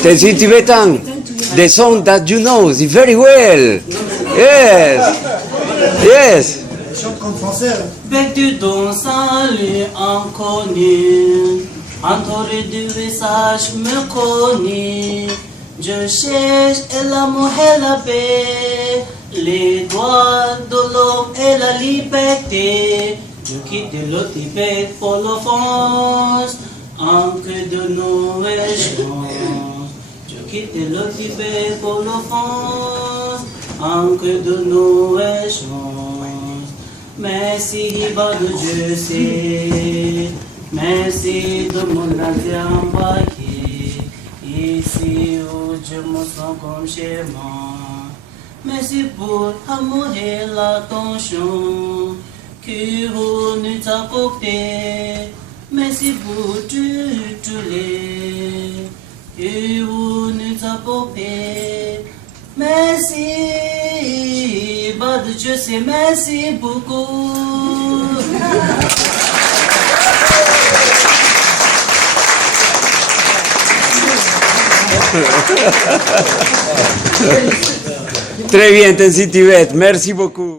The Tibetan, the song that you know very well. Yes, yes. Bec du don salut inconnu, entouré du visage me connaît. Je cherche et l'amour et la paix, les droits de l'homme et la liberté. Je quitte le Tibet pour la France, en que de nouvelles chances. Je quitte le Tibet pour la France, en que de nouvelles chances. Merci, bas de Dieu, c'est. Merci de mon embarqué, ici où je me sens comme chez moi. Merci pour l'amour et l'attention que vous nous apportez. Merci pour tous les que vous nous apportez. Merci, bas de Dieu, c'est merci beaucoup. Très bien, Tensi Tibet, merci beaucoup.